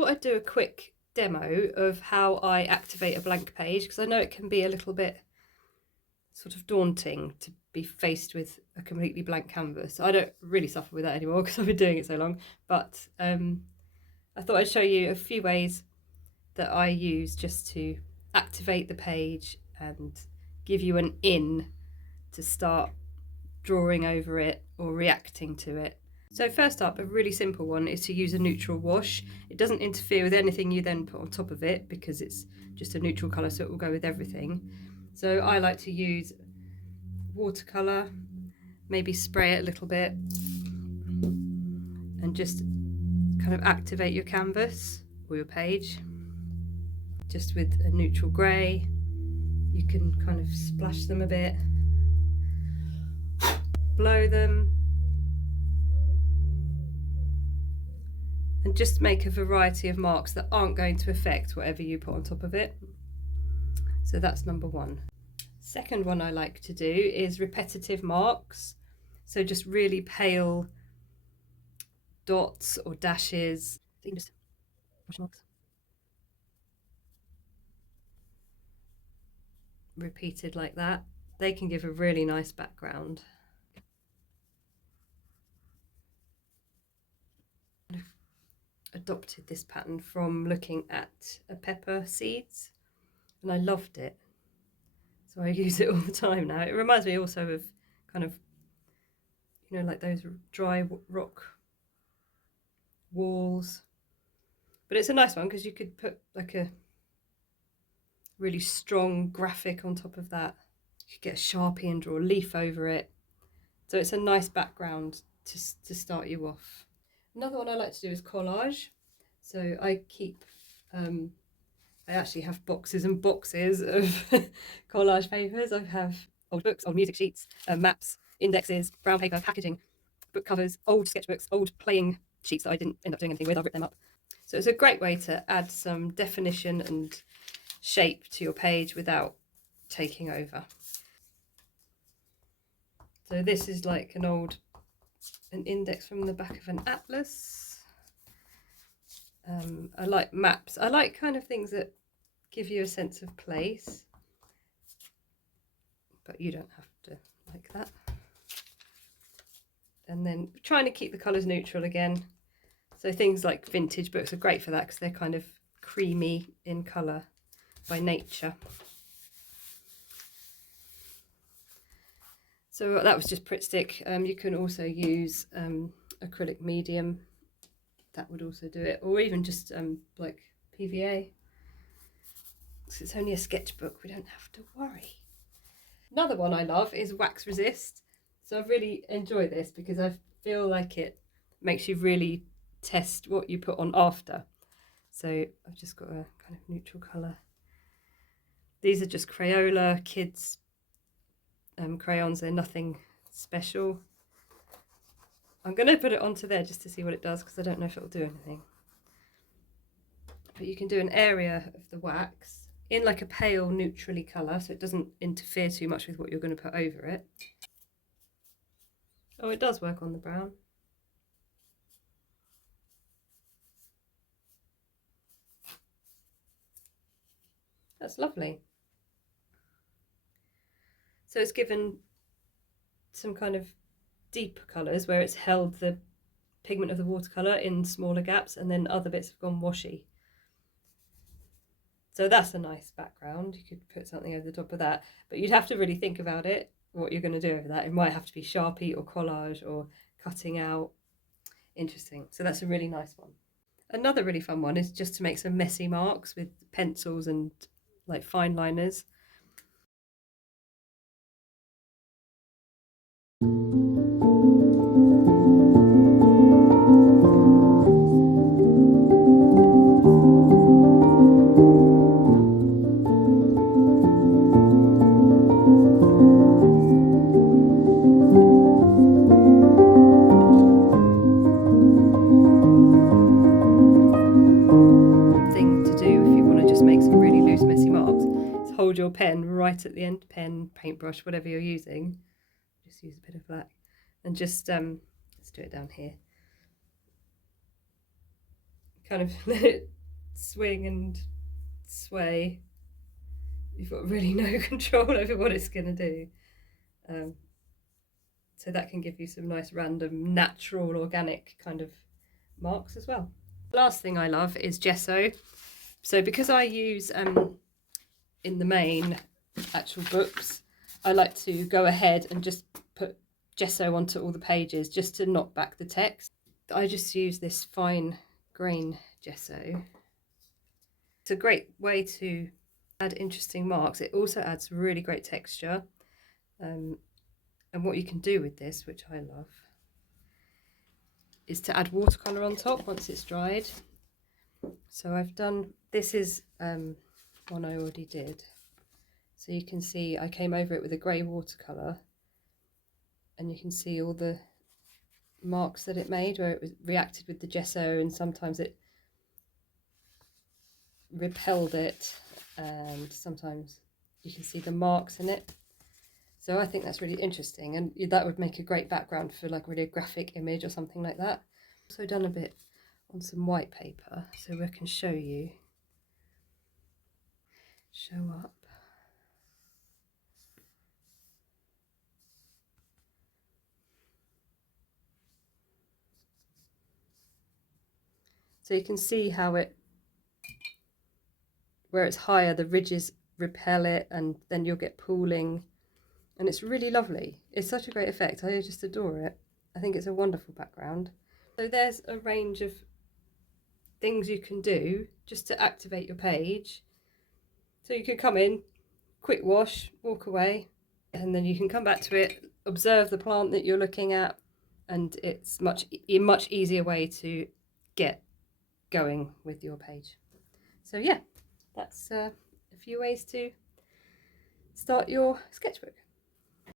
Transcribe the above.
thought I'd do a quick demo of how I activate a blank page, because I know it can be a little bit sort of daunting to be faced with a completely blank canvas. I don't really suffer with that anymore because I've been doing it so long, but I thought I'd show you a few ways that I use just to activate the page and give you an in to start drawing over it or reacting to it. So first up, a really simple one is to use a neutral wash. It doesn't interfere with anything you then put on top of it because it's just a neutral colour, so it will go with everything. So I like to use watercolour, maybe spray it a little bit and just kind of activate your canvas or your page. Just with a neutral grey, you can kind of splash them a bit, blow them, and just make a variety of marks that aren't going to affect whatever you put on top of it. So that's number one. Second one I like to do is repetitive marks. So just really pale dots or dashes. You can just wash marks. Repeated like that. They can give a really nice background. Adopted this pattern from looking at a pepper seeds and I loved it, so I use it all the time now. It reminds me also of kind of, you know, like those dry rock walls, but it's a nice one because you could put like a really strong graphic on top of that. You could get a Sharpie and draw a leaf over it, so it's a nice background to start you off. Another one I like to do is collage. So I keep, I actually have boxes and boxes of collage papers. I have old books, old music sheets, maps, indexes, brown paper, packaging, book covers, old sketchbooks, old playing sheets that I didn't end up doing anything with. I've ripped them up. So it's a great way to add some definition and shape to your page without taking over. So this is like an index from the back of an atlas. I like maps. I like kind of things that give you a sense of place, but you don't have to like that. And then trying to keep the colours neutral again. So things like vintage books are great for that because they're kind of creamy in colour by nature. So that was just Pritt Stick. You can also use acrylic medium. That would also do it, or even just like PVA. Because it's only a sketchbook, we don't have to worry. Another one I love is wax resist. So I really enjoy this because I feel like it makes you really test what you put on after. So I've just got a kind of neutral colour. These are just Crayola kids crayons, they're nothing special. I'm going to put it onto there just to see what it does because I don't know if it'll do anything. But you can do an area of the wax in like a pale neutrally colour so it doesn't interfere too much with what you're going to put over it. Oh, it does work on the brown. That's lovely. So it's given some kind of deeper colours where it's held the pigment of the watercolour in smaller gaps and then other bits have gone washy. So that's a nice background. You could put something over the top of that, but you'd have to really think about it, what you're going to do over that. It might have to be Sharpie or collage or cutting out. Interesting. So that's a really nice one. Another really fun one is just to make some messy marks with pencils and like fine liners. Hold your pen right at the end, pen, paintbrush, whatever you're using. Just use a bit of black and just let's do it down here. kind of let it swing and sway, you've got really no control over what it's going to do. So that can give you some nice random natural organic kind of marks as well. Last thing I love is gesso. So because I use in the main actual books, I like to go ahead and just put gesso onto all the pages just to knock back the text. I just use this fine grain gesso. It's a great way to add interesting marks. It also adds really great texture. And what you can do with this, which I love, is to add watercolour on top once it's dried. So I've done, this is one I already did. So you can see I came over it with a grey watercolour, and you can see all the marks that it made where it was reacted with the gesso, and sometimes it repelled it, and sometimes you can see the marks in it. So I think that's really interesting, and that would make a great background for like really a graphic image or something like that. Also done a bit on some white paper so I can show you. Show up. So you can see how it, where it's higher, the ridges repel it, and then you'll get pooling, and it's really lovely. It's such a great effect. I just adore it. I think it's a wonderful background. So there's a range of things you can do just to activate your page. So you can come in, quick wash, walk away, and then you can come back to it, observe the plant that you're looking at, and it's a much easier way to get going with your page. So yeah, that's a few ways to start your sketchbook.